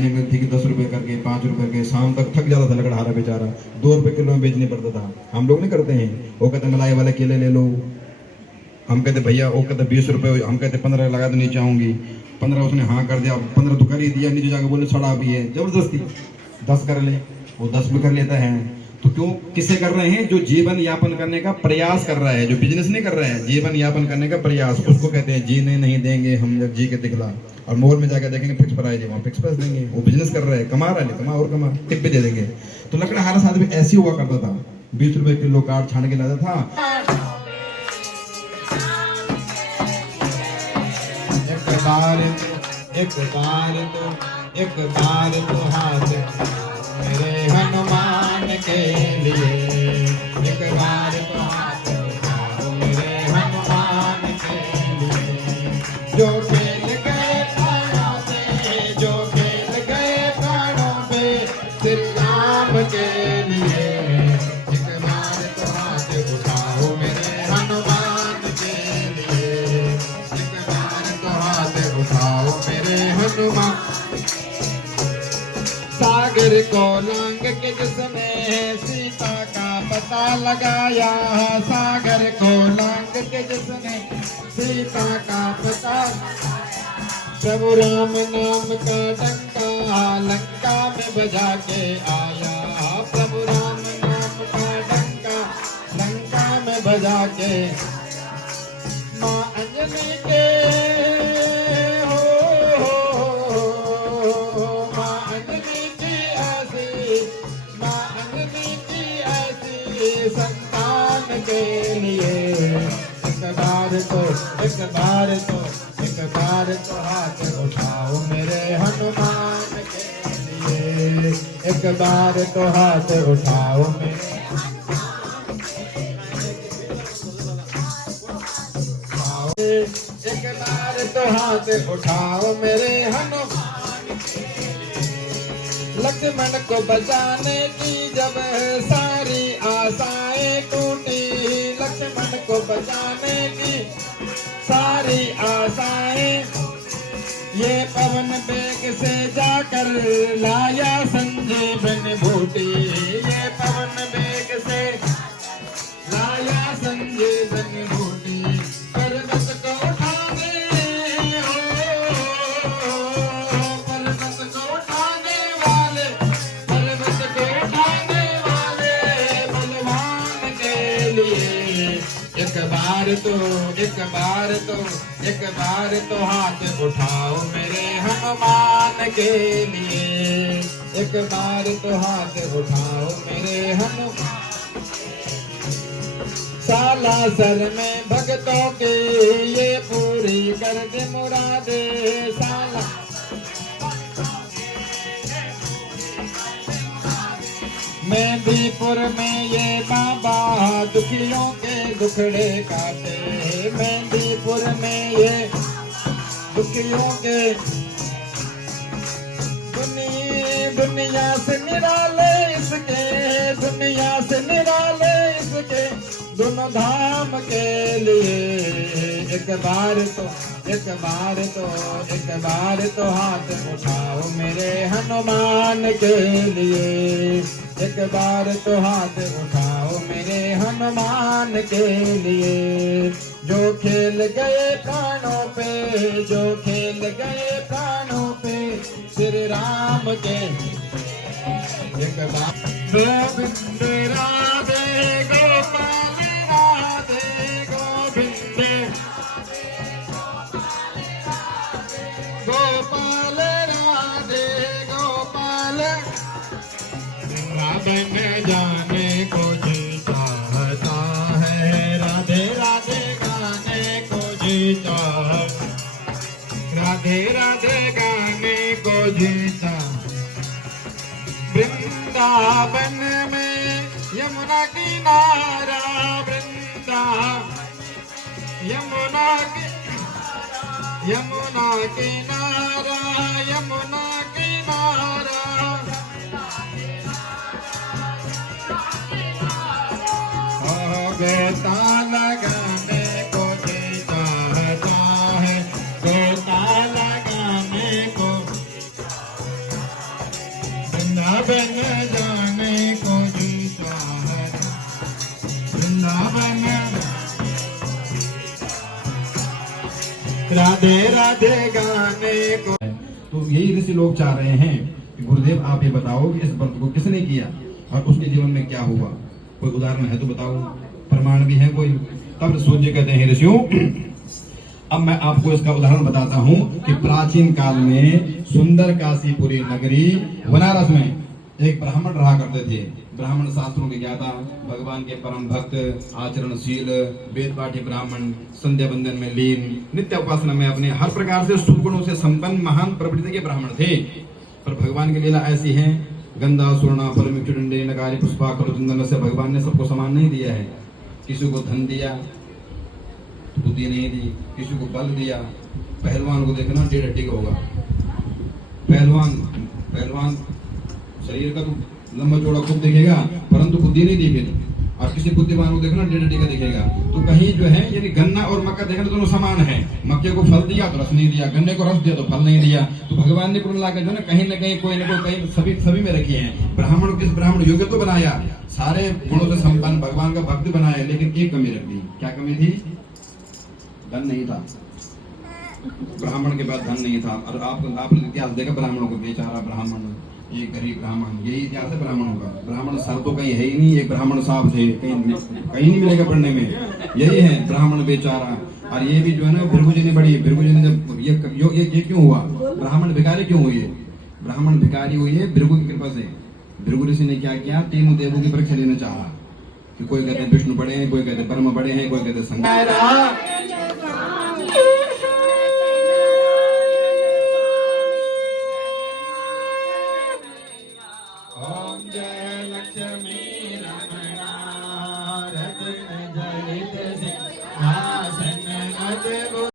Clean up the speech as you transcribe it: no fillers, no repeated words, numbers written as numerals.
मिलती कि 10 रुपए करके 5 रुपए के, शाम तक थक जाता था लकड़हारा बेचारा, 2 रुपए किलो में बेचने पड़ता था। हम लोग नहीं करते हैं, वो कहते मलाई वाले केले ले लो, हम कहते भैया, वो कहते 20 रुपए, हम कहते 15 लगा तो नीचे आऊंगी, 15 उसने हाँ कर दिया, 15 तो कर ही दिया, नीचे जाके बोले सड़ा भी है, जबरदस्ती 10 कर ले, वो 10 भी कर लेता है। तो क्यों, किससे कर रहे हैं? जो जीवन यापन करने का प्रयास कर रहा है, जो बिजनेस नहीं कर रहा है, जीवन यापन करने का प्रयास, उसको कहते हैं जीने नहीं देंगे हम जब जी के दिखला। और मॉल में जाकर देखेंगे फिक्स प्राइस है, वहाँ फिक्स प्राइस देंगे, वो बिजनेस कर रहा है, कमा रहा है, कमा और कमा, टिप भी दे देंगे। तो लकड़हारा साथ भी ऐसे हुआ करता था, 20 रुपए किलो काट छान के लाता था। एक बार तो हाथ मेरे हनुमान के लिए, एक बार तो हाथ मेरे हनुमान के लिए, जो खेल गए प्राणों से, जो खेल गए प्राणों पे श्री राम के लिए, एक बार तो हाथ उठाओ मेरे हनुमान के लिए, एक बार तो हाथ उठाओ मेरे हनुमान। सागर को लांग के जिसने सीता का पता लगाया, सागर को लांग के जिसने सीता का पता, प्रभु राम नाम का डंका लंका में बजा के आया, प्रभु राम नाम का डंका लंका में बजा के, माँ अंजलि के संतान के लिए, एक बार तो हाथ उठाओ मेरे हनुमान के लिए, एक बार तो हाथ उठाओ मेरे, एक बार तो हाथ उठाओ मेरे हनुमान के लिए। लक्ष्मण को बचाने की जब सारी आशाएं टूटी, लक्ष्मण को बचाने की सारी आशाएं, ये पवन वेग से जाकर लाया संजीवनी बूटी, ये पवन वेग से लाया संजीवनी बूटी, पर्वत को उठाने, पर्वत को उठाने वाले, पर्वत को उठाने वाले बलवान के लिए, एक बार तो हाथ उठाओ मेरे हनुमान के लिए, एक बार तो हाथ उठाओ मेरे हनुमान। सालासर में भक्तों के ये पूरी कर दे मुरादे, साला मेहंदीपुर में ये बाबा दुखियों के दुखड़े काटे, मेहंदीपुर में ये दुखियों के, दुनिया से निराले इसके, दुनिया से निराले इसके दोनों धाम के लिए, एक बार तो हाथ उठाओ मेरे हनुमान के लिए, एक बार तो हाथ उठाओ मेरे हनुमान के लिए, जो खेल गए प्राणों पे, जो खेल गए प्राणों पे श्री राम के, एक बार गोविंद राधे गोपाल राधे गोविंद गोपाल राधे गोपाल, रावण जाने को जी चाहता है, राधे राधे गाने को जी चाहता, राधे राधे गाने को जीता, वृंदावन में यमुना किनारा, यमुना किनारा, यमुना किनारा, गोता लगाने को जी चाहता है, गोता लगाने को वृंदावन जाने को जी चाहता, वृंदावन राधे राधे गाने को। तो यही ऋषि लोग चाह रहे हैं कि गुरुदेव आप ये बताओ कि इस व्रत को किसने किया और उसके जीवन में क्या हुआ, कोई उदाहरण है तो बताओ, प्रमाण भी है कोई। तब सूर्य कहते हैं ऋषियों, अब मैं आपको इसका उदाहरण बताता हूँ कि प्राचीन काल में सुंदर काशीपुरी नगरी बनारस में एक ब्राह्मण रहा करते थे। ब्राह्मण शास्त्रों के ज्ञाता, भगवान के परम भक्त, आचरणशील, वेद पाठी ब्राह्मण, संध्या बंदन में लीन, नित्य उपासना में अपने हर प्रकार से सुगुणों से संपन्न महान प्रवृत्ति के ब्राह्मण थे। पर भगवान की लीला ऐसी है, गंधा सुवर्णा फलमिक्षु डंडे नगारी पुष्पा करुचंदन से भगवान ने सबको समान नहीं दिया है। किसी को धन दिया, बुद्धि नहीं दी, किसी को बल दिया। पहलवान को देखना 1.5 हड्डी का होगा, पहलवान शरीर का तो लंबा चौड़ा खूब दिखेगा, परंतु बुद्धि नहीं दी फिर। और किसी बुद्धिमान को देखना 1.5 हड्डी का दिखेगा। तो कहीं जो है यानी गन्ना और मक्का देखना दोनों समान है। मक्के को फल दिया तो रस नहीं दिया, गन्ने को रस दिया तो फल नहीं दिया। तो भगवान ने कुल मिलाकर जो है कहीं न कहीं कोई न कोई कहीं सभी में रखी है। ब्राह्मण किस ब्राह्मण योग्य तो बनाया, सारे गुणों से संपन्न भगवान का भक्त बनाया, लेकिन एक कमी रख दी। क्या कमी थी? धन नहीं था। ब्राह्मण के पास धन नहीं था। और आपने इतिहास देखा ब्राह्मणों को, बेचारा ब्राह्मण, एक गरीब ब्राह्मण, यही इतिहास है ब्राह्मणों का। ब्राह्मण सर तो कहीं है ही नहीं, एक ब्राह्मण साहब थे, कहीं नहीं मिलेगा पढ़ने में। यही है ब्राह्मण बेचारा। और ये भी जो है ना भृगु जी ने बड़ी, भृगु जी ने जब ये क्यों हुआ, ब्राह्मण भिखारी क्यों हुई है? ब्राह्मण भिखारी हुई है भृगु की कृपा से। भृगु ऋषि ने क्या किया, 3 देवों की परीक्षा लेना चाहा कि कोई कहते हैं विष्णु बड़े हैं, कोई कहते हैं ब्रह्म बड़े हैं, कोई कहते हैं शंकर। ओम जय लक्ष्मी रमणा रत्न जलित